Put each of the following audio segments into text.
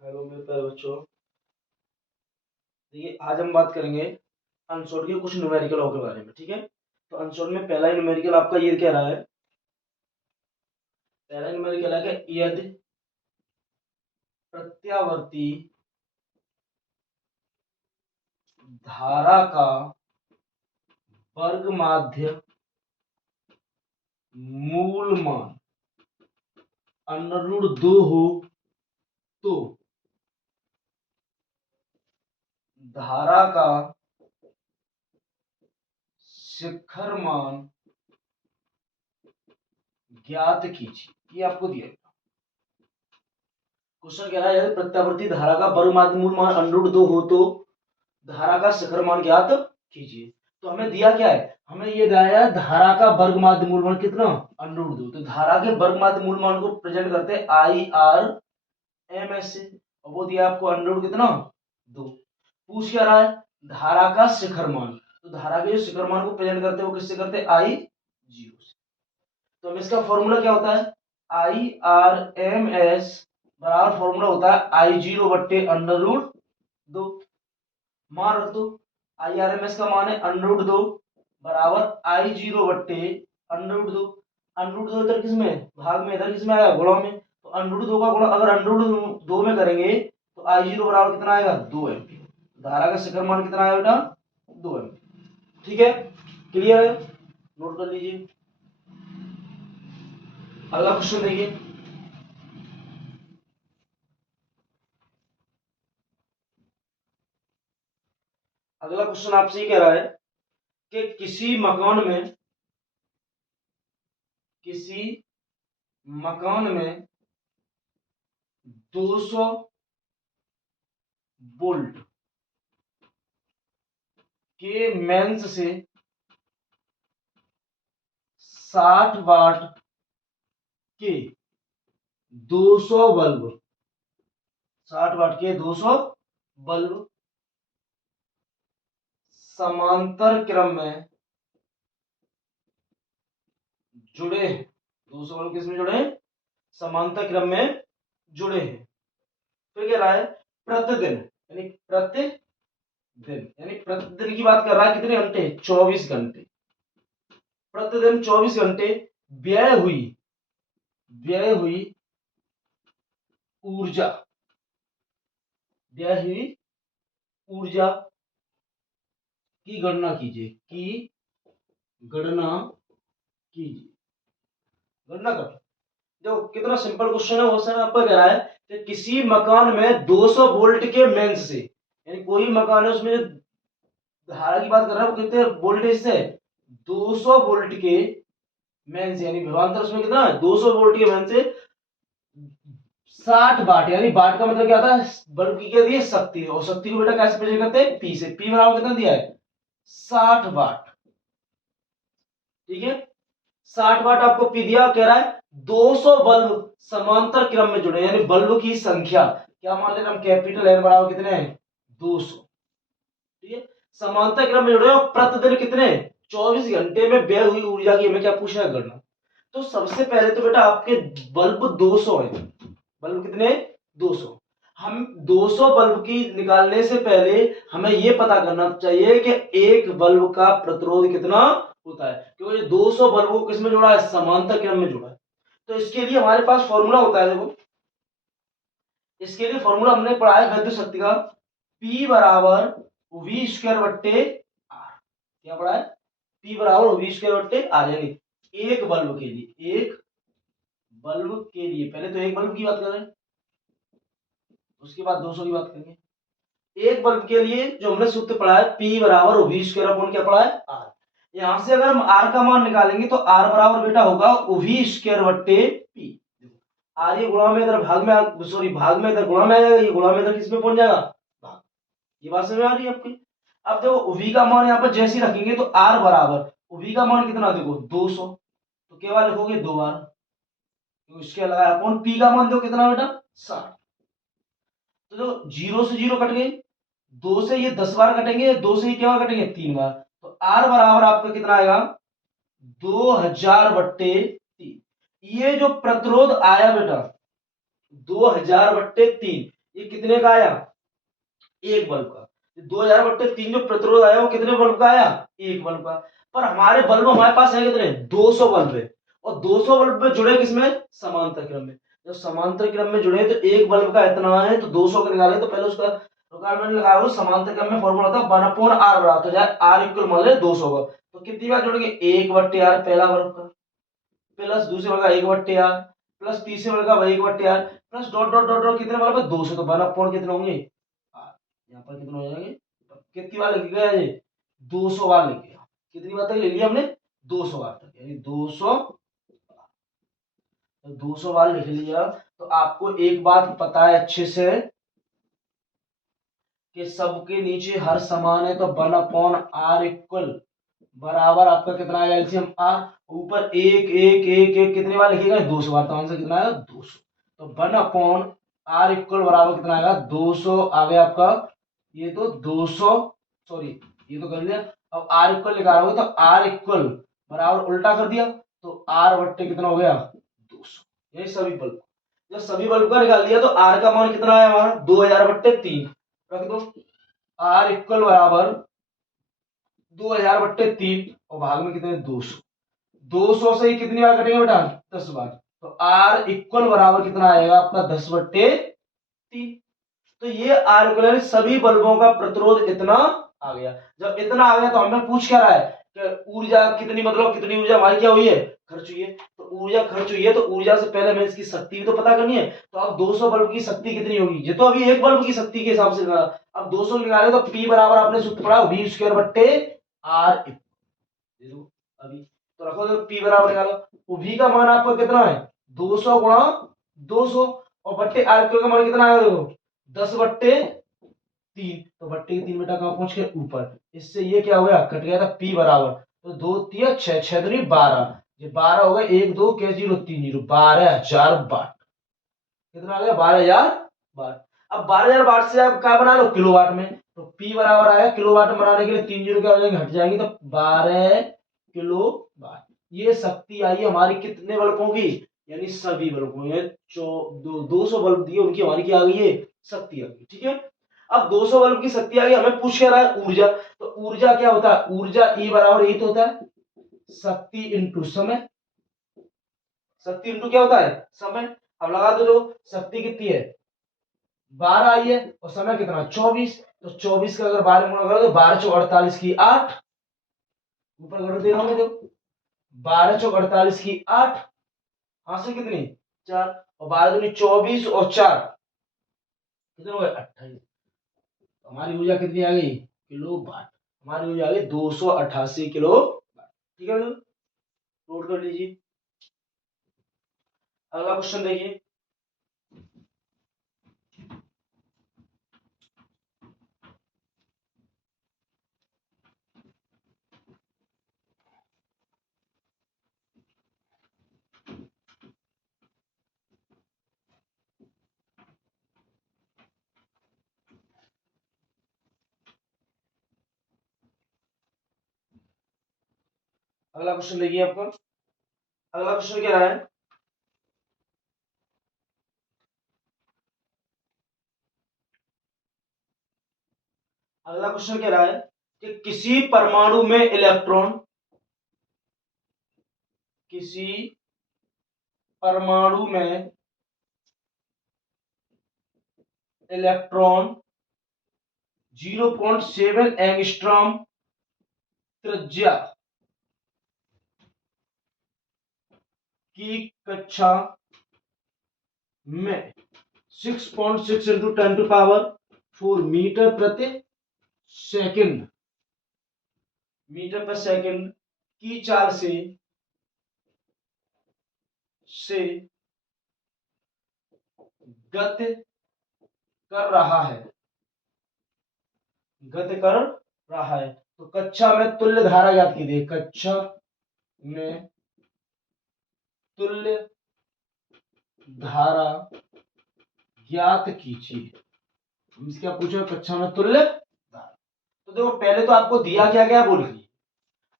Hello मेरे प्यारे बच्चों। देखिए आज हम बात करेंगे अनसॉल्व के कुछ न्यूमेरिकलों के बारे में। ठीक है, तो अनसॉल्व में पहला ही न्यूमेरिकल आपका ये कह रहा है, पहला न्यूमेरिकल है कि यदि प्रत्यावर्ती धारा का वर्ग माध्य मूल मान √2 हो तो धारा का शिखर मान ज्ञात कीजिए। ये आपको दिया गया क्वेश्चन कह रहा है, यदि प्रत्यावर्ती धारा का वर्ग माध्य मूल मान √2 हो तो धारा का शिखर मान ज्ञात कीजिए। तो हमें दिया क्या है, हमें ये दिया है धारा का वर्ग माध्य मूल मान कितना √2। तो धारा के वर्ग माध्य मूल मान को प्रेजेंट करते हैं IRMS से, और वो दिया आपको √2 कितना 2। पूछ क्या रहा है, धारा का शिखर मान। तो धारा के जो शिखर मान को प्रेजेंट करते हैं वो किससे करते हैं, I0 से। तो हम इसका फॉर्मूला क्या होता है, IRMS बराबर फॉर्मूला होता है I0 बट्टे √2। मान रख दो, IRMS का मान है √2 बराबर I0 बट्टे √2। √2 इधर किस में भाग में, इधर किस में आएगा गुणा में। तो √2 का गुणा अगर √2 में करेंगे तो I0 बराबर कितना आएगा 2 एम्पीयर। धारा का शिखर मान कितना आएगा बेटा 2 एम्पीयर। ठीक है, क्लियर है, नोट कर लीजिए। अगला क्वेश्चन देखिए, अगला क्वेश्चन आपसे ये कह रहा है कि किसी मकान में 200 वोल्ट के मेंस से 60 वाट के 200 बल्ब 60 वाट के 200 बल्ब समांतर क्रम में जुड़े हैं। 200 बल्ब किसमें जुड़े हैं, समांतर क्रम में जुड़े हैं। फिर कह रहा है प्रतिदिन यानी प्रतिदिन की बात कर रहा है, कितने घंटे 24 घंटे। प्रतिदिन 24 घंटे व्यय हुई ऊर्जा व्यय हुई ऊर्जा की गणना कीजिए गणना कर। जो कितना सिंपल क्वेश्चन है, वो सर आपका कह रहा है कि किसी मकान में 200 वोल्ट के मेंस से, यानी कोई मकान है उसमें जो धारा की बात कर रहा है वो कितने वोल्टेज से 200 वोल्ट के मेंस, यानी विभवांतर उसमें कितना है 200 वोल्ट के मेंस से 60 वाट, यानी वाट का मतलब क्या था, बल्ब की क्या दी है शक्ति, और शक्ति को बेटा कैसे प्रेजेंट करते हैं पी से। पी बराबर कितना दिया है 60 वाट। ठीक है, 60 वाट आपको पी दिया, कह रहा है 200 बल्ब समांतर क्रम में जुड़े, यानी बल्ब की संख्या क्या मान लेना हम, कैपिटल एन बराबर कितने हैं 200। ठीक है, समांतर क्रम में जुड़े और प्रतिदिन कितने 24 घंटे में व्यय हुई ऊर्जा की हमें क्या पूछा है गणना। तो सबसे पहले तो बेटा आपके बल्ब 200 है, बल्ब कितने 200। हम 200 बल्ब की निकालने से पहले हमें यह पता करना चाहिए कि एक बल्ब का प्रतिरोध कितना होता है, क्योंकि 200 बल्ब को किसमें जोड़ा है, समांतर क्रम में जोड़ा है। तो इसके लिए हमारे पास फॉर्मूला होता है, देखो इसके लिए फॉर्मूला हमने पढ़ा है विद्युत शक्ति का, P बराबर V स्क्वायर बट्टे R। क्या पढ़ा है, P बराबर V स्क्वायर बट्टे R, यानी एक बल्ब के लिए पहले तो एक बल्ब की बात कर रहे हैं, उसके बाद 200 की बात करेंगे। एक बल्ब के लिए जो हमने सूत्र पढ़ा है P बराबर V स्क्वायर अपॉन क्या पढ़ा है R। यहां से अगर हम R का मान निकालेंगे तो R बराबर बेटा होगा V स्क्वायर बट्टे P। R ये गुणा में इधर भाग में इधर गुणा में आ जाएगा, ये गुणा में इधर किस में पहुंच जाएगा भाग। ये बात समझ आ रही है आपकी। अब देखो V का मान यहाँ पर जैसे ही रखेंगे तो R बराबर V का मान कितना देखो 200, तो केवल लिखोगे 2 बार, तो इसके अलावा अपॉन P का मान देखो कितना बेटा 60। तो जो 0 से 0 कट गई, 2 से ये 10 बार कटेंगे, 2 से ये क्या बार कटेंगे 3 बार, तो R बराबर आपका कितना आएगा 2000 बट्टे 3। ये जो प्रतिरोध आया बेटा 2000 बट्टे 3, ये कितने का आया, एक बल्ब का। 2000/3 जो प्रतिरोध आया वो कितने बल्ब का आया, एक बल्ब का। पर हमारे बल्ब हमारे पास है कितने, 200 बल्ब है, और 200 बल्ब में जुड़े किसमें, समांतर क्रम में। जब समांतर क्रम में जुड़े तो एक बल्ब का इतना है, तो 200 का निकाले तो पहले उसका रिक्वायरमेंट लगा रहा हूं। समांतर क्रम में फॉर्मूला होता है 1/r बराबर, तो जाए r इक्वल मान ले 200 का, तो कितनी बार जुड़ेंगे, 1/r पहला बल्ब का, प्लस दूसरे बल्ब का 1/r, प्लस तीसरे बल्ब का 1/r, plus dot dot dot dot कितने बल्ब है, 200, तो 1/, कितने होंगे, यहाँ पर कितने हो जाएंगे, कितनी बार लिख गया ये, 200 बार लिख गया। कितनी बार तक ले लिया हमने, 200 बार तक, यानी 200, तो 200 बार लिख लिया। तो आपको एक बात पता है अच्छे से कि सबके नीचे हर समान है, तो 1/r इक्वल बराबर आपका कितना आएगा, एलसीएम आर, ऊपर एक एक एक एक कितनी बार लिखेगा, 200 बार, तो आंसर कितना आएगा, 200। तो 1/r इक्वल बराबर कितना आएगा, 200 आ गया आपका, ये तो 200, सॉरी ये तो कर दिया। अब r इक्वल निकाल रहा हूं, तो r इक्वल बराबर उल्टा कर दिया, तो r बट्टे कितना हो गया, 200। यही सभी बल्ब, जब सभी बल्ब का निकाल दिया तो r का मान कितना आया हमारा, 2000/3 रख दो, r इक्वल बराबर 2000/3 और भाग में कितने, 200। 200 से ही कितनी बार कटेंगे बेटा, 10 बार, तो r इक्वल बराबर कितना आएगा आपका, 10/3। तो ये आर इक्वल सभी बल्बों का प्रतिरोध इतना आ गया। जब इतना आ गया तो हमें पूछ क्या रहा है कि ऊर्जा कितनी, मतलब कितनी ऊर्जा हमारी क्या हुई है, खर्च हुई है। तो ऊर्जा खर्च हुई है, तो ऊर्जा से पहले हमें इसकी शक्ति भी तो पता करनी है। तो अब 200 बल्ब की शक्ति कितनी होगी, ये तो अभी एक बल्ब की शक्ति के हिसाब से निकाला, अब 200 निकाले तो P बराबर आपने सूत्र पढ़ा V²/R। अभी तो रखो, तो P बराबर निकालो, तो V का मान आपका कितना है, 200 गुणा 200, और बट्टे R का मान कितना आएगा, देखो 10/3, तो बट्टे की 3 बेटा कहां पहुंच गए, ऊपर। इससे ये क्या हो गया, कट गया था P बराबर, तो 2 3 6 6 दूनी 12, ये 12 हो गए, 1 2 के 0 3 0, 12,000 वाट। कितना आ गया, 12,000 वाट। अब 12,000 वाट से आप क्या बना लो, किलोवाट में, तो P बराबर आया किलोवाट में बनाने के लिए 3 जीरो क्या हो जाएंगे, हट जाएंगे, तो 12 किलोवाट। ये शक्ति आई हमारी कितने बल्बों की, यानी सभी बल्बों में। 200 बल्ब दिए, उनकी हमारी क्या आ गई है, शक्ति आ गई। ठीक है, अब 200 बल्ब की शक्ति आ गई, हमें पूछ क्या रहा है, ऊर्जा। तो ऊर्जा क्या होता है, ऊर्जा E बराबर यही तो होता है, शक्ति इंटू समय। शक्ति इंटू क्या होता है, समय। अब लगा दो, शक्ति कितनी है, 12 आई है, और समय कितना 24, तो 24 का अगर 12 गुणा करो तो 12 चौक 48 की 8, ऊपर कर दे रहा हूं, देखो 12 चौक 48 की 8, हासिल कितनी 4, और 12 दूनी 24 और 4 कितने हो गए 28। हमारी ऊर्जा कितनी आ गई, किलो वाट। हमारी ऊर्जा आ गई 288 किलो वाट। ठीक है, नोट कर लीजिए। अगला क्वेश्चन देखिए, अगला क्वेश्चन देखिए आपका। अगला क्वेश्चन क्या रहा है, अगला क्वेश्चन क्या रहा है कि किसी परमाणु में इलेक्ट्रॉन, किसी परमाणु में इलेक्ट्रॉन 0.7 एंगस्ट्रॉम त्रिज्या की कक्षा में 6.6 इंटू 10⁴ मीटर प्रति सेकंड, मीटर पर सेकंड की चाल से गति कर रहा है, गति कर रहा है। तो कक्षा में तुल्य धारा ज्ञात कीजिए, कक्षा में तुल्य धारा ज्ञात कीजिए। हमसे क्या पूछा, कक्षा में तुल्य धारा। तो देखो पहले तो आपको दिया क्या गया बोल रही,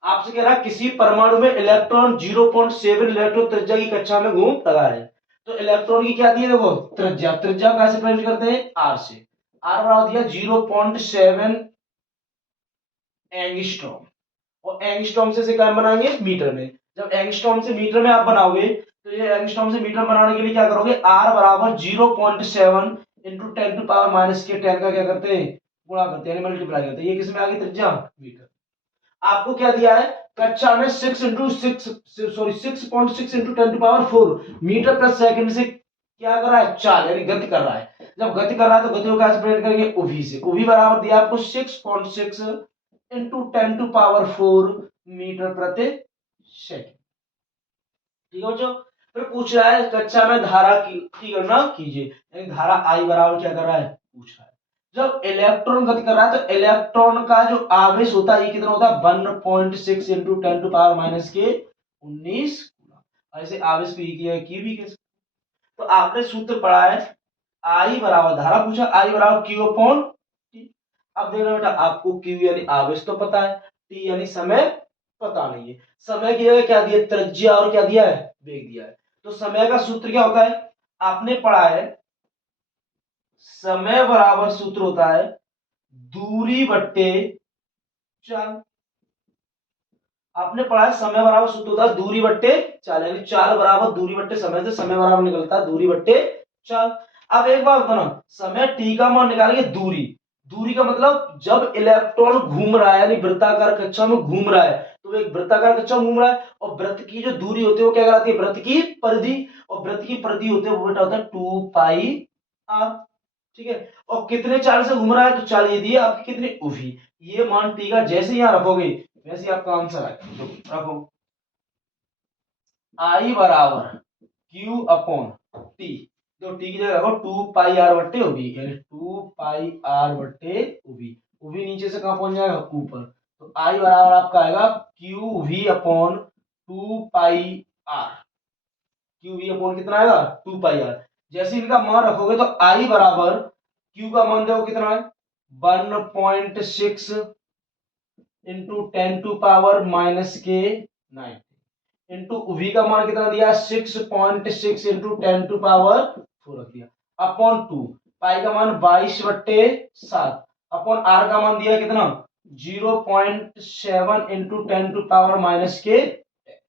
आपसे कह रहा है किसी परमाणु में इलेक्ट्रॉन 0.7 इलेक्ट्रॉन त्रिज्या की कक्षा में घूम रहा है। तो इलेक्ट्रॉन की क्या दी है देखो त्रिज्या, त्रिज्या कैसे प्रेजेंट करते हैं आर से, आर बराबर दिया 0.7 एंगस्ट्रॉम, और एंगस्ट्रॉम से क्या बनाएंगे मीटर में, जब एंगस्ट्रॉम से मीटर में आप बनाओगे तो ये एंगस्ट्रॉम से मीटर बनाने के लिए क्या करोगे आर बराबर 0.7 इंटू 10 टू पावर माइनस के 10 का क्या करते हैं गुणा करते हैं मल्टीप्लाई करते हैं, ये किसमें आ गई त्रिज्या मीटर। आपको क्या दिया है कक्षा में 6 into 6 sorry 6.6 into 10 to power 4 metre प्रति सेकंड से क्या कर रहा है चाल यानी गति कर रहा है, जब गति कर रहा है तो गति को कैसे प्रेरित करेंगे उभी से, उभी बराबर दिया आपको 6.6 इंटू 10 टू पावर 4 मीटर प्रति सेकंड। ठीक है बच्चों, फिर पूछ रहा है कक्षा में धारा की गणना कीजिए, यानी धारा आई बराबर क्या कर रहा है पूछ रहा है। जब इलेक्ट्रॉन गति कर रहा है तो इलेक्ट्रॉन का जो आवेश होता है ये कितना होता है 1.6 इंटू 10 टू पावर माइनस के 19 गुना, ऐसे आवेश की भी कह सकते। तो आपने सूत्र पढ़ा है आई बराबर धारा पूछा आई बराबर क्यू अपॉन टी। अब देखना बेटा आपको क्यू यानी आवेश तो पता है, टी यानी समय पता नहीं है, समय की जगह क्या दिया त्रिज्या और क्या दिया है वेग दिया है। तो समय का सूत्र क्या होता है आपने पढ़ा है समय बराबर सूत्र होता है दूरी बट्टे चाल, आपने पढ़ा है समय बराबर सूत्र होता है दूरी बट्टे चाल, यानी चाल बराबर दूरी बट्टे समय से समय बराबर निकलता है दूरी बट्टे चाल। अब एक बात बताना समय टी का मान निकालेंगे दूरी, दूरी का मतलब जब इलेक्ट्रॉन घूम रहा है यानी वृत्ताकार कक्षा में घूम रहा है तो एक वृत्ताकार कक्षा में घूम रहा है और वृत्त की जो दूरी होती है वो क्या कहलाती है वृत्त की परिधि, और वृत्त की परिधि होती है वो बेटा होता है 2 पाई आर। ठीक है, और कितने चाल से घूम रहा है तो चाल ये दी है आपकी कितनी उभी, ये मान टी का जैसे ही यहां रखोगे वैसे ही आपका आंसर आएगा। तो रखो आई बराबर क्यू अपॉन टी, तो टी की जगह रखो 2 पाई आर बट्टे उभी, यानी 2 पाई आर बट्टे उभी, उभी नीचे से कहां पहुंच जाएगा ऊपर, तो आई बराबर आपका आएगा q v upon 2 pi r, q v upon कितना आएगा 2 पाई आर। जैसे इनका मान रखोगे तो आई बराबर क्यू का मान देखो कितना है 1.6 इंटू 10 टू पावर माइनस के 9 इंटू वी का मान कितना दिया 6.6 इंटू 10 टू पावर 4 रख दिया अपॉन 2, पाई का मान 22/7 अपॉन आर का मान दिया कितना 0.7 इंटू 10 टू पावर माइनस के 10।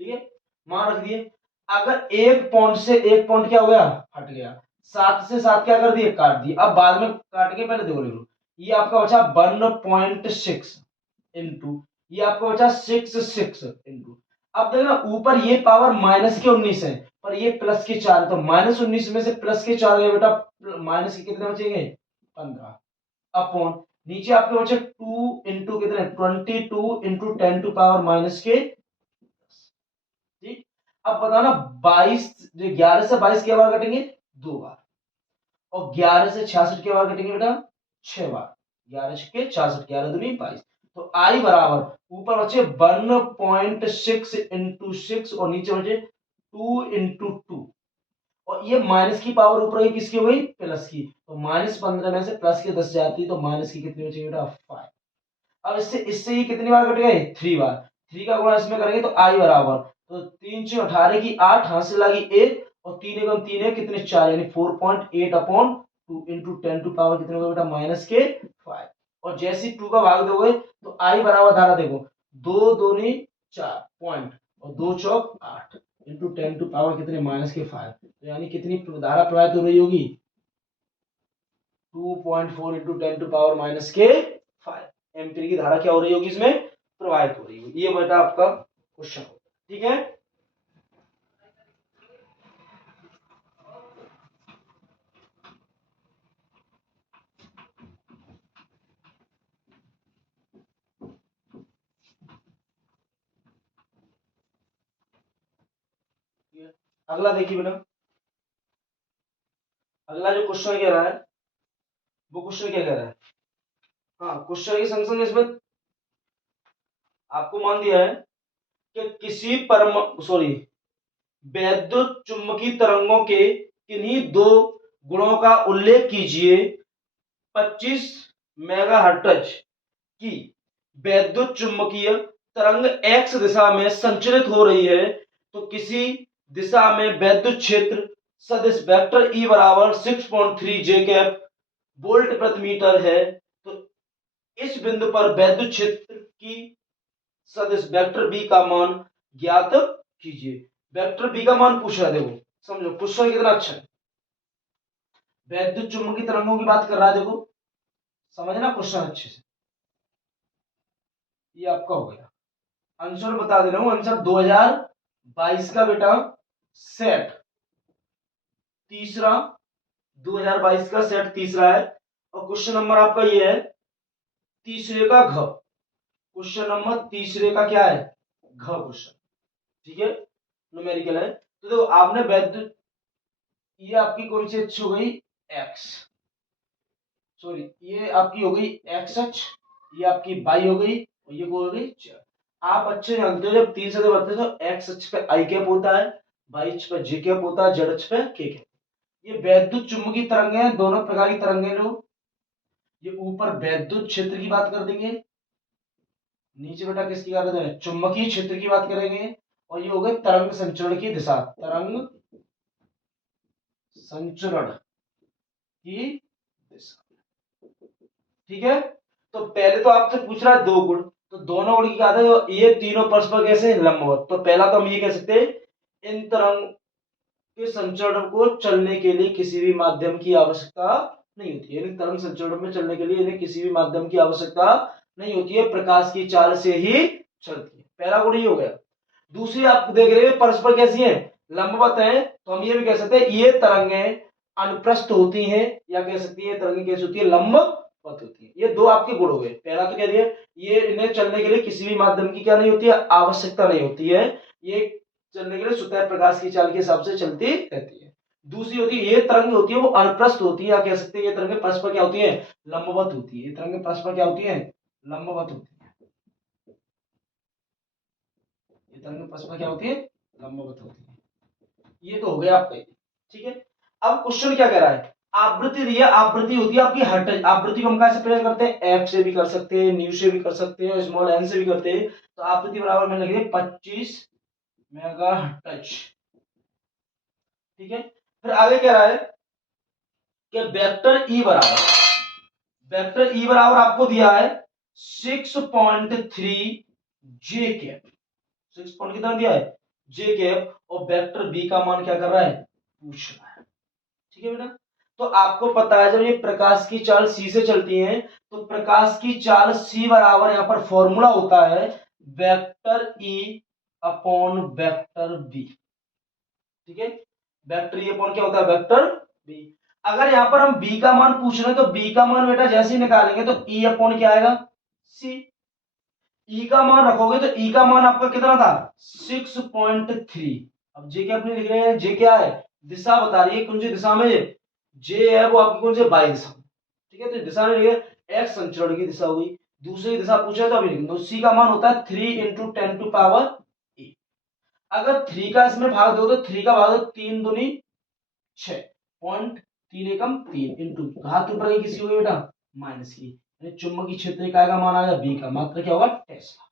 ठीक है मान रख दिए, अगर एक पॉइंट से एक पॉइंट क्या हो गया हट गया, 7 से 7 क्या कर दिए काट दिए, अब बाद में काट के पहले देखो लिखो, ये आपका बचा 1.6 इंटू ये आपका बचा 6 इंटू, अब देखना ऊपर ये पावर माइनस के 19 है पर ये प्लस के 4, तो माइनस 19 में से प्लस के 4 गए बेटा माइनस के कितने बचेंगे 15 अपॉन नीचे आपके बचे 2 इंटू कितने 22 इंटू 10 टू पावर माइनस के। ठीक, अब बताना 22 11 से 22 के बार कटेंगे 2 बार, और 11 से 66 के बार कटेंगे बेटा 6 बार, 11 के 66 11 दूनी 22, तो आई बराबर ऊपर बचे 1.6 इंटू 6 और नीचे बचे 2 इंटू 2, और ये माइनस की पावर ऊपर गई किसकी हो गई प्लस की, तो -15 में से प्लस की 10 जाती है तो माइनस की कितनी बचेगी बेटा 5। अब इससे इससे ये कितनी बार कट गए 3 बार, 3 का गुणा इसमें करेंगे तो आई बराबर तो 3 6 18 की 8 हासिल लगी 1 और 3 एकम 3 है कितने 4 यानी 4.8 अपॉन 2 इंटू 10 टू पावर कितने होगा बेटा माइनस के 5, और जैसे ही 2 का भाग दोगे तो आई बराबर धारा देखो 2 दूनी 4 पॉइंट और 2 चौक 8 इंटू 10 टू पावर कितने माइनस के 5, तो यानी कितनी धारा प्रवाहित हो रही होगी 2.4 इंटू 10 टू पावर माइनस के 5 एम्पीयर की धारा क्या हो रही होगी इसमें प्रवाहित हो रही होगी। ये बेटा आपका क्वेश्चन होगा। ठीक है, अगला देखिए बेटा, अगला जो क्वेश्चन कह रहा है वो क्वेश्चन क्या कह रहा है, हाँ क्वेश्चन के संग संग इसमें आपको मान दिया है कि किसी वैद्युत चुंबकीय तरंगों के किन्हीं दो गुणों का उल्लेख कीजिए 25 मेगाहर्ट्ज की वैद्युत चुंबकीय तरंग एक्स दिशा में संचरित हो रही है तो किसी दिशा में वैद्युत क्षेत्र सदिश वेक्टर ई बराबर 6.3 जे कैप वोल्ट प्रति मीटर है, तो इस बिंदु पर वैद्युत क्षेत्र की सदिश वेक्टर बी का मान ज्ञात कीजिए। वेक्टर बी का मान पूछ रहा है, देखो समझो क्वेश्चन कितना अच्छा है। वैद्युत चुंबकीय तरंगों की बात कर रहा है, देखो समझना क्वेश्चन अच्छे से। ये आपका हो गया आंसर, बता दे रहा हूं आंसर 2022 का बेटा सेट तीसरा, 2022 का सेट तीसरा है। और क्वेश्चन नंबर आपका ये है तीसरे का घ, क्वेश्चन नंबर तीसरे का क्या है घ क्वेश्चन, ठीक है न्यूमेरिकल है। तो देखो आपने वैद्युत, ये आपकी कौन सी अच्छी हो गई एक्स, सॉरी ये आपकी हो गई एक्स अक्ष, ये आपकी वाई हो गई और ये हो गई z। आप अच्छे जानते हो जब तीन सदस्य बनते हैं तो एक्स अक्ष पे आई कैप होता है, वाई अक्ष पे जे कैप होता है, जेड अक्ष पे के कैप। ये वैद्युत चुंबकीय तरंगे हैं, दोनों प्रकार की तरंगे लोग। ये ऊपर वैद्युत क्षेत्र की बात कर देंगे, नीचे बेटा किसकी बात करेंगे चुंबकीय क्षेत्र की बात करेंगे। और ये हो गए तरंग संचरण की दिशा, तरंग संचरण की दिशा, ठीक है। तो पहले तो आपसे पूछ रहा है दो गुण, तो दोनों गुण की बात है, ये तीनों परस्पर कैसे लंबवत। तो पहला तो हम ये कह सकते हैं इन तरंग के संचरण को चलने के लिए किसी भी माध्यम की आवश्यकता नहीं होती है, तरंग संचरण में चलने के लिए इन्हें किसी भी माध्यम की आवश्यकता नहीं होती है, प्रकाश की चाल से ही चलती है। पहला गुण ये हो गया। दूसरी आप देख रहे हैं परस्पर कैसी है लंबवत है, तो हम ये भी कह सकते हैं ये तरंगे अनुप्रस्थ होती हैं, या कह सकती है तरंगे कैसी होती है लंबवत होती है। ये दो आपके गुण हो गए। पहला तो कह दिया ये इन्हें चलने के लिए किसी भी माध्यम की क्या नहीं होती है आवश्यकता नहीं होती है, ये चलने के लिए स्वतः प्रकाश की चाल के हिसाब से चलती रहती है। दूसरी होती है ये तरंगे होती है वो अनुप्रस्थ होती है, या कह सकते हैं ये तरंगे परस्पर क्या होती है लंबवत होती है। ये तरंगे परस्पर क्या होती है लंबवत होती है, ये तरंगे परस्पर क्या होती है लंबवत होती है। ये तो हो गया आपका, ठीक है। अब क्वेश्चन क्या कह रहा है, आवृत्ति दी है, आवृत्ति होती है आपकी हर्ट्ज। आवृत्ति को हम कैसे प्रयोग करते हैं एफ से भी कर सकते हैं, न्यू से भी कर सकते हैं, स्मॉल एन से भी करते हैं। तो आवृत्ति बराबर मैंने लिख दिया 25 मेगाहर्ट्ज, ठीक है। फिर आगे कह रहा है कि वेक्टर ई बराबर, वेक्टर ई बराबर आपको दिया है 6.3 जे कैप, 6 पॉइंट कितना दिया है जे कैप, और वेक्टर बी का मान क्या कर रहा है पूछ रहा है, ठीक है बेटा। तो आपको पता है जब ये प्रकाश की चाल सी से चलती है तो प्रकाश की चाल सी बराबर यहां पर फॉर्मूला होता है vector E upon vector B, ठीक है। वेक्टर ई अपॉन क्या होता है वेक्टर बी। अगर यहां पर हम बी का मान पूछ रहे हैं तो बी का मान बेटा जैसे ही निकालेंगे तो ई अपॉन क्या आएगा सी, ई का मान रखोगे तो ई का मान आपका कितना था 6.3। अब जे क्या अपने लिख रहे हैं, जे क्या है दिशा बता रही है कौन सी दिशा में, जे है वो आपकी कौन सी बाई दिशा में, ठीक है। तो दिशा में लिखे एक्स संचरण की दिशा हुई, दूसरी दिशा पूछा है तो अभी लिख दो। सी का मान होता है 3 इंटू 10 टू पावर 8। अगर 3 का इसमें भाग दो तो 3 का भाग दो 3 दूनी 6 पॉइंट 3 एकम 3 इंटू घात ऊपर की किसी हुई बेटा माइनस की, चुंबकीय क्षेत्र इकाई का मान आ गया बी का, मात्रा क्या होगा टेस्ला,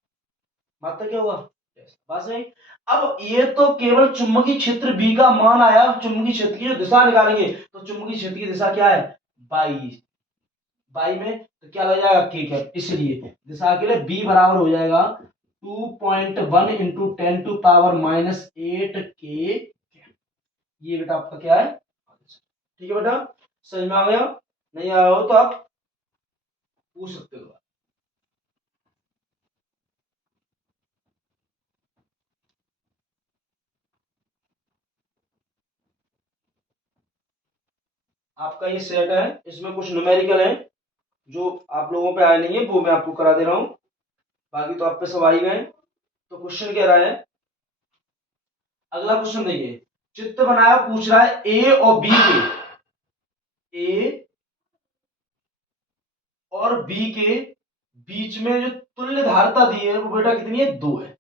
मात्रा क्या होगा टेस्ला, बस है। अब ये तो केवल चुंबकीय क्षेत्र बी का मान आया, चुंबकीय क्षेत्र की जो दिशा निकालेंगे तो चुंबकीय क्षेत्र की दिशा क्या है बाई, बाई में तो क्या लग जाएगा के कैप, इसलिए दिशा के लिए बी बराबर हो जाएगा 2.1 इंटू 10 टू पावर माइनस 8 के, ये बेटा आपका क्या है, ठीक है बेटा। समझ में आ गया, नहीं आया हो तो आप पूछ सकते हो। आपका ये सेट है, इसमें कुछ न्यूमेरिकल है जो आप लोगों पे आए नहीं है वो मैं आपको करा दे रहा हूं, बाकी तो आप पे सब आ ही गए। तो क्वेश्चन कह रहा है, अगला क्वेश्चन देखिए, चित्र बनाया पूछ रहा है ए और बी के, ए और बी के बीच में जो तुल्य धारता दी है वो बेटा कितनी है 2 है।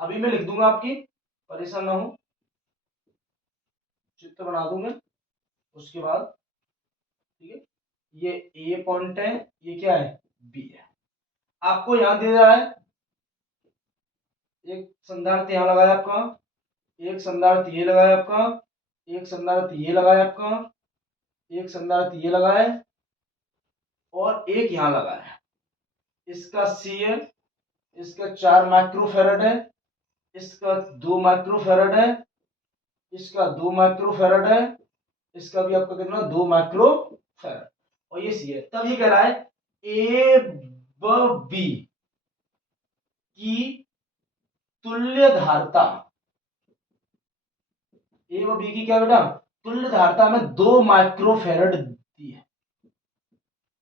अभी मैं लिख दूंगा आपकी, परेशान ना हो, चित्र बना दूंगा उसके बाद, ठीक है। ये ए पॉइंट है, ये क्या है बी है। आपको यहां दे रहा है एक संधारित्र यहां लगाया आपका, एक संधारित्र ये लगाया आपका, एक संधारित्र ये लगाया आपका, एक संधारित्र ये लगाया और एक यहां लगाया। इसका सी है, इसका 4 माइक्रोफेरेड है, इसका 2 माइक्रोफेरेड है, इसका 2 माइक्रोफेरेड है, इसका भी आपका कितना 2 माइक्रोफेरेड और ये सी है। तब ये कह रहा है ए व बी की तुल्य धारता, ए व बी की क्या बेटा तुल्य धारता में 2 माइक्रोफेरेड दी है,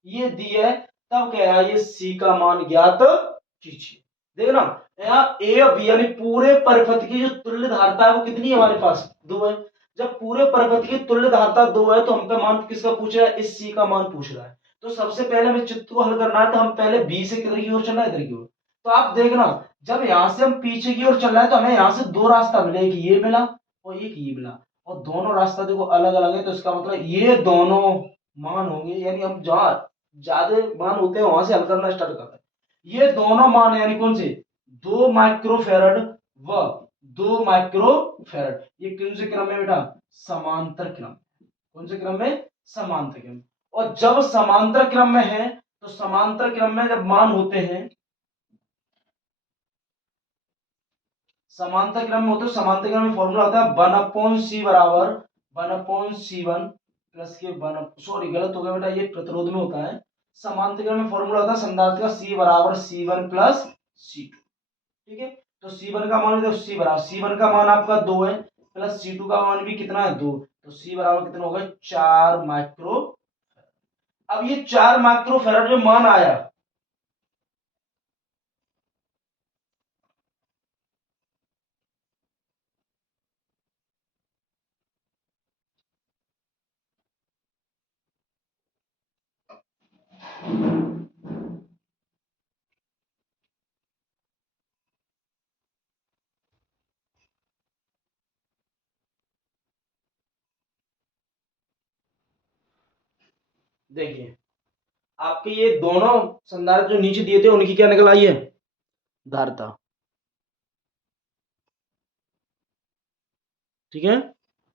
ये दी है। तब कह रहा है ये सी का मान ज्ञात कीजिए। देखना यहाँ ए और बी यानी पूरे परिपथ की जो तुल्य धारता है वो कितनी है हमारे पास 2 है। जब पूरे परिपथ की तुल्य धारता 2 है तो हमका मान किसका पूछ रहा है, इस सी का मान पूछ रहा है। तो सबसे पहले हमें चित्र को हल करना है तो हम पहले बी से किधर की ओर चलना है, इधर की ओर। तो आप देखना जब यहां से हम पीछे की ओर चल रहे हैं तो हमें यहां से 2 रास्ता मिले, एक ये मिला और एक ये मिला और दोनों रास्ता देखो अलग अलग है। तो इसका मतलब ये दोनों मान होंगे, यानी हम जहां ज्यादा मान होते हैं वहां से हल करना स्टार्ट करते हैं। ये दोनों मान है यानी कौन से 2 माइक्रोफेरेड व 2 माइक्रोफेरेड, ये कौन से क्रम में बेटा समांतर क्रम। कौन से क्रम में समांतर क्रम। और जब समांतर क्रम में है तो समांतर क्रम में जब मान होते हैं, समांतर क्रम में होते हैं, समांतर क्रम में फॉर्मूला होता है 1/c बराबर 1/c1 प्लस के 1, सॉरी गलत हो गया बेटा, ये प्रतिरोध में होता है। समांतर क्रम में फॉर्मूला होता है संधारित्र का c बराबर c1 प्लस c2। ठीक है, तो c1 का मान देखो c बराबर c1 का मान आपका 2 है प्लस c2 का मान भी कितना है 2, तो c बराबर कितना होगा 4 माइक्रो। अब ये 4 माइक्रोफेरेड जो मान आया, देखिए आपके ये दोनों संधारित्र जो नीचे दिए थे उनकी क्या निकल आई है धारता। ठीक है,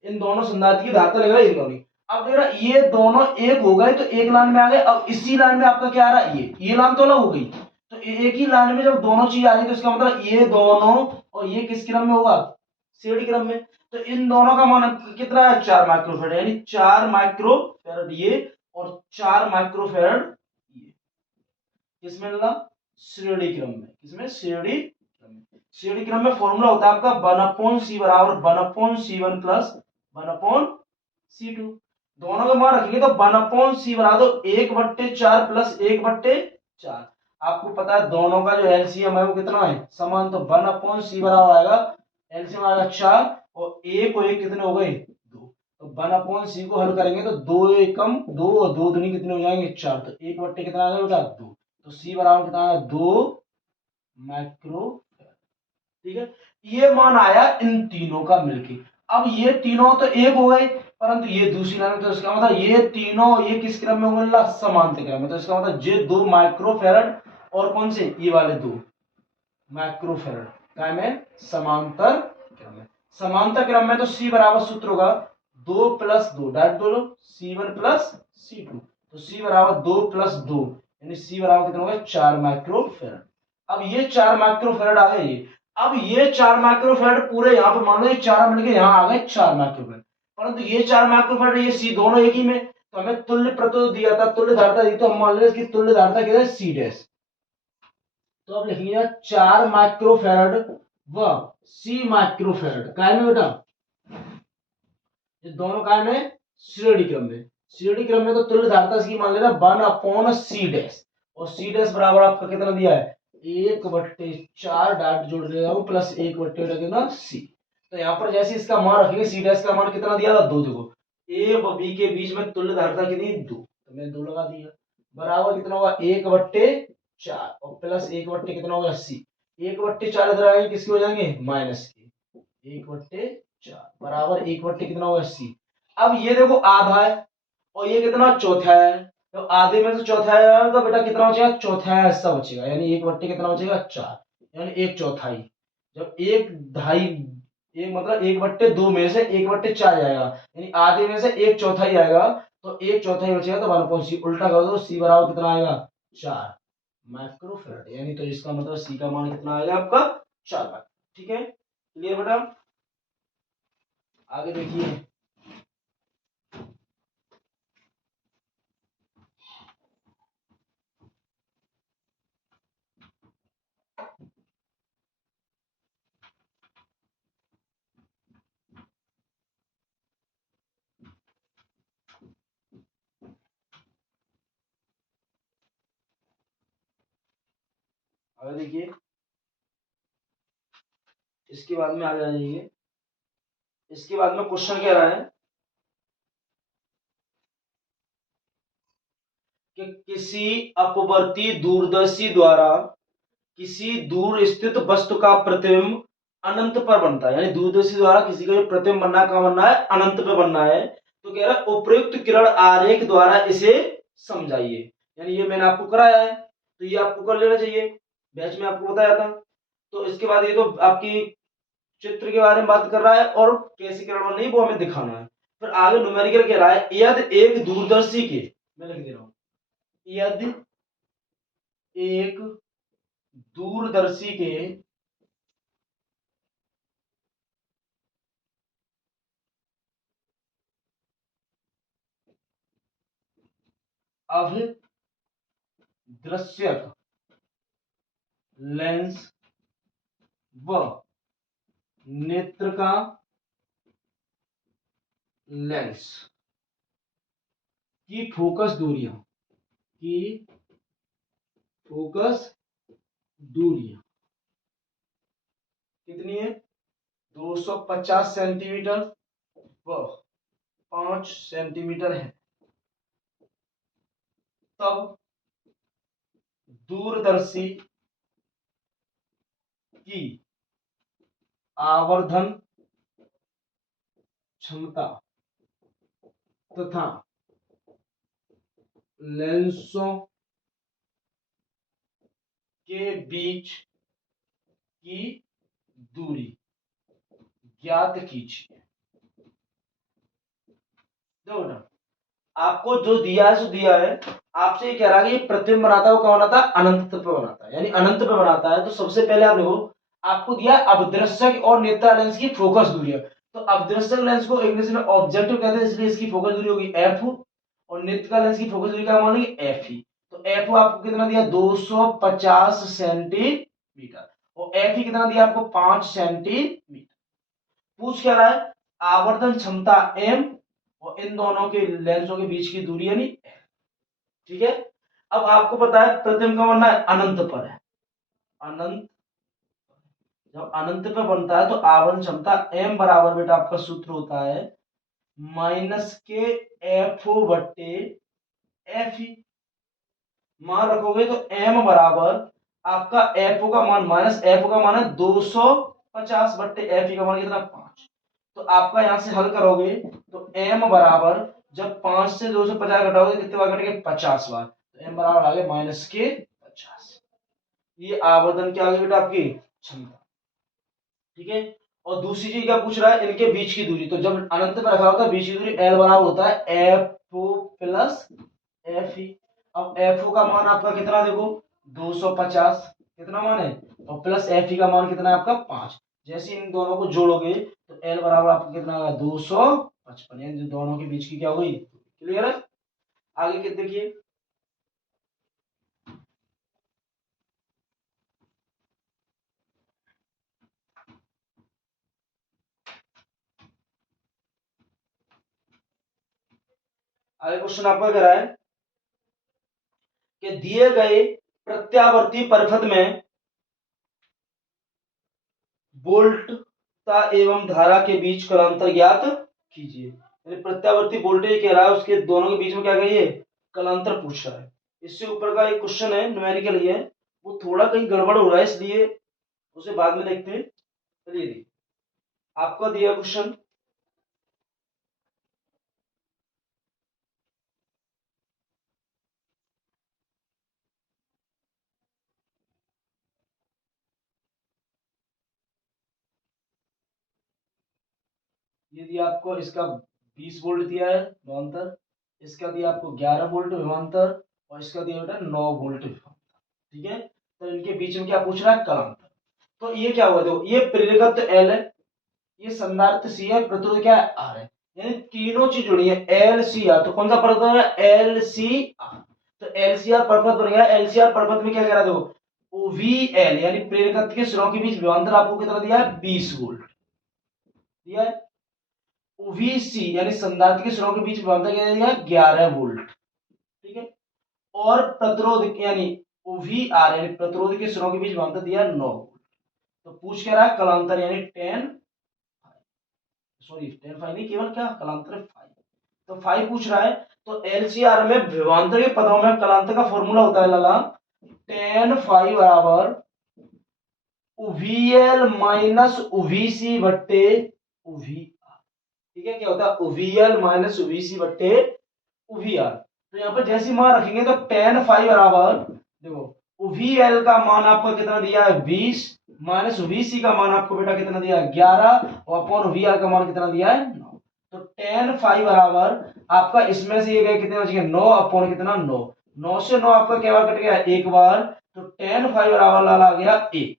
इन दोनों संधारित्र की धारता निकल आई इन दोनों। अब देख रहा ये दोनों एक हो गए तो एक लाइन में आ गए। अब इसी लाइन में आपका क्या आ रहा है, ये लाइन तो अलग हो गई, तो एक ही लाइन में जब दोनों चीज आ गई तो इसका मतलब ये दोनों और ये किस क्रम में होगा सीढ़ी क्रम में। तो इन दोनों का मान कितना है 4 माइक्रोफेरेड, यानी 4 माइक्रोफेरेड ये और 4 माइक्रोफेरेड ये किसमें मिला श्रेणी क्रम में। किसमें श्रेणी क्रम में। श्रेणी क्रम में फॉर्मूला होता है आपका 1/c बराबर 1/c1 प्लस 1/c2। दोनों का मान रखेंगे तो 1/c बराबर 1/4 प्लस 1/4। आपको पता है दोनों का जो एलसीएम है वो कितना है समान, तो 1/c बराबर आएगा एलसीएम आएगा 4 और 1 और 1 कितने हो गए 2। तो 1/c को हल करेंगे तो 2 एकम 2 और 2 दूनी कितने हो जाएंगे 4, तो 1/, कितना आ गया बेटा 2। तो सी बराबर कितना आया 2 माइक्रो। ठीक है, ये मान आया इन तीनों का मिलके। अब ये तीनों तो एक हो गए परंतु ये दूसरी लाइन में, तो इसका मतलब ये तीनों ये किस क्रम में होंगे समांतर क्रम में। तो इसका मतलब ये 2 माइक्रोफेरेड और कौन से ये वाले 2 माइक्रोफेरेड क्या में समांतर क्रम में। समांतर क्रम में तो सी बराबर सूत्र होगा 2 प्लस 2 डाट दो लो c1 प्लस c2, तो सी बराबर 2 प्लस 2 यानी सी बराबर कितना होगा 4 माइक्रोफेरेड। अब ये 4 माइक्रोफेरेड आ गए ये। अब ये 4 माइक्रोफेरेड पूरे यहाँ पे मान लो ये 4 मिलके यहाँ आ गए 4 माइक्रोफेरेड, परंतु ये 4 माइक्रोफेरेड ये सी दोनों एक ही में, तो हमें तुल्य प्रतिरोध दिया था तुल्य धारता दी, तो हम मान लें इसकी तुल्य धारता कितना है सी डैश। तो अब लिखिए 4 माइक्रोफेरेड व सी माइक्रोफेरेड काय में बेटा, ये दोनों काय में श्रेणी क्रम में। श्रेणी क्रम में तो तुल्य धारता इसकी मान लेना 1/c डैश और c डैश बराबर आपका कितना दिया है 1/4 डाट जोड़ दे रहा हूं प्लस 1/ना c। तो यहाँ पर जैसे इसका मान रखेंगे c डैश का मान कितना दिया था 2, देखो a व b के बीच में तुल्य धारता कितनी 2, तो मैंने 2 लगा दिया बराबर कितना होगा 1/4 और प्लस 1/, कितना होगा c। 1/4 इधर आएंगे किसके हो जाएंगे माइनस के 1/4 बराबर 1/, कितना होगा c। अब ये देखो आधा है और ये कितना चौथा है, तो आधे में से चौथा है तो बेटा कितना बचेगा चौथा हिस्सा बचेगा, यानी 1/, कितना बचेगा 4 यानी 1/4। जब 1/2 एक मतलब 1/2 में से 1/4 जाएगा, यानी आधे में से 1/4 आएगा, तो 1/4 बचेगा, तो 1/c उल्टा कर दो, c बराबर कितना आएगा 4 माइक्रोफैराड, यानी तो इसका मतलब c का मान कितना आएगा आपका 4 माइक्रो। ठीक है, क्लियर बेटा। आगे देखिए, आगे देखिए, इसके बाद में आ जाइए, इसके बाद में क्वेश्चन कह रहा है कि किसी अपवर्ती दूरदर्शी द्वारा किसी दूर स्थित वस्तु का प्रतिबिंब अनंत पर बनता है, यानी दूरदर्शी द्वारा किसी का जो प्रतिबिंब बनना है, कहां बनना है, अनंत पे बनना है, तो कह रहा है उपयुक्त किरण आरेख द्वारा इसे समझाइए, यानी ये मैंने आपको कराया है, तो ये आपको कर लेना चाहिए, बैच में आपको बताया था। तो इसके बाद ये तो आपकी चित्र के बारे में बात कर रहा है, और कैसी किरण बननी है वो हमें दिखाना है। फिर आगे न्यूमेरिकल कह रहा है यदि एक दूरदर्शी के, मैं लिख दे रहा हूं, यदि एक दूरदर्शी के अभिदृश्यक लेंस व नेत्र का लेंस की फोकस दूरियां, की फोकस दूरियां कितनी है, 250 सेंटीमीटर व 5 सेंटीमीटर है, तब दूरदर्शी की आवर्धन क्षमता तथा लेंसों के बीच की दूरी ज्ञात कीजिए। देखो ना, आपको जो दिया है सो दिया है, आपसे ये कह रहा है कि प्रतिबिंब बनाता है वो क्या बनाता है, अनंत पे बनाता है, यानी अनंत पे बनाता है। तो सबसे पहले आप देखो, आपको दिया है अवदृश्यक और नेत्र लेंस की फोकस दूरियां, तो अवदृश्यक लेंस को इंग्लिश में ऑब्जेक्टिव कहते हैं, इसलिए इसकी फोकस दूरी होगी एफ, और नेत्र का लेंस की फोकस दूरी क्या मानेंगे एफ ही। तो एफ आपको कितना दिया, 250 सेंटीमीटर, और एफ ही कितना दिया आपको 5 सेंटीमीटर। पूछ क्या रहा है, आवर्धन क्षमता एम, और इन दोनों के लेंसों के बीच की दूरी यानी, ठीक है। अब आपको पता है प्रतिबिंब का बनना है अनंत पर है, अनंत, जब अनंत पे बनता है तो आवर्धन क्षमता एम बराबर बेटा आपका सूत्र होता है माइनस के एफ बट्टे एफ ही। मान रखोगे तो एम बराबर आपका एफ का मान माइनस एफ का मान है 250 बट्टे एफ का मान कितना 5, तो आपका यहां से हल करोगे तो एम बराबर, जब 5 से 250 घटाओगे कितने बार कटेंगे 50 बार, तो एम बराबर आ गया माइनस के 50। ये आवर्धन क्या आ गई बेटा आपकी क्षमता, ठीक है। और दूसरी चीज क्या पूछ रहा है, इनके बीच की दूरी, तो जब अनंत में रखा होता है बीच की दूरी एल बराबर होता है एफ प्लस एफ ही। अब एफ का मान आपका कितना देखो 250 कितना मान है, और प्लस एफ का मान कितना है आपका 5, जैसे इन दोनों को जोड़ोगे तो एल बराबर आपका कितना आएगा 255, यानी दोनों के बीच की क्या हुई, क्लियर है। आगे क्या देखिए, आगे क्वेश्चन आपका कह रहा है कि दिए गए प्रत्यावर्ती परिपथ में वोल्टता एवं धारा के बीच कलांतर ज्ञात कीजिए, यानी प्रत्यावर्ती वोल्टेज कह रहा है उसके दोनों के बीच में क्या कहिए कलांतर पूछ रहा है। इससे ऊपर का एक क्वेश्चन है न्यूमेरिकल ही है, वो थोड़ा कहीं गड़बड़ हो रहा है इसलिए उसे बाद में देखते हैं। चलिए देखिए, आपका दिया क्वेश्चन, ये दिया आपको, इसका 20 वोल्ट दिया है विभवांतर, इसका दिया आपको 11 वोल्ट विभवांतर, और इसका दिया बेटा 9 वोल्ट विभवांतर। ठीक है, तो इनके बीच में क्या पूछ रहा है, कलांतर। तो ये क्या हुआ, देखो ये प्रेरकत्व एल है, ये संधारित्र सी है, प्रतिरोध क्या है, आर है, यानी तीनों चीज जुड़ी है, एल सी आर। तो कौन सा परपथ बन गया, एल सी आर। तो एल सी आर परपथ बन गया। एल सी आर परपथ में क्या कह रहा, देखो ओवीएल यानी प्रेरकत्व के सिरों के बीच विभवांतर आपको कितना दिया है, 20 वोल्ट दिया है। ओवीसी यानी संधारित्र के सिरों के बीच विभवांतर क्या दिया है, 11 वोल्ट। ठीक है, और प्रतिरोध यानी ओवीआर यानी प्रतिरोध के सिरों के बीच विभवांतर दिया है 9 वोल्ट। तो पूछ क्या रहा है, कलांतर यानी 10, सॉरी 10 फाइव नहीं, केवल क्या कलांतर 5। तो 5 पूछ रहा है। तो एलसीआर में विभवांतर के पदों में कलांतर का फॉर्मूला होता है लाला 10 फाइव बराबर उवीएल माइनस उवीसी बट्टे उवीआर। ठीक है, क्या होता है, उवीएल माइनस उवीसी बट्टे उवीआर। तो यहाँ पर जैसी मान रखेंगे तो 10 फाइव बराबर, देखो उवीएल का मान आपको कितना दिया है 20, माइनस वीसी का मान आपको बेटा कितना दिया है 11, और अपॉन वीआर का मान कितना दिया है 9। तो 10 फाइव बराबर आपका इसमें से ये गए कितने बच गए 9, अपॉन कितना 9, 9 से 9 आपका क्या बार कट गया एक बार। तो 10 फाइव बराबर लाल आ गया 1,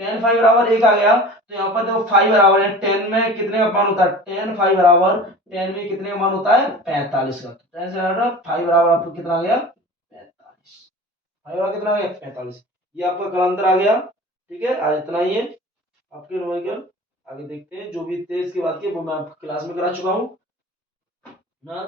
10 फाइव बराबर 1 आ गया। तो यहाँ पर देखो 5 बराबर है 10 में कितने का मान होता है, 10 फाइव बराबर 10 में कितने का मान होता है 45 का। तो 10 से 5 बराबर आपको कितना आ गया 45, 5 बराबर कितना आ गया 45। ये आपका कलांतर आ गया। ठीक है, आज इतना ही है आपके न्यूमेरिकल। आगे देखते हैं, जो भी थे इसके बाद के वो मैं आपको क्लास में करा चुका हूँ ना।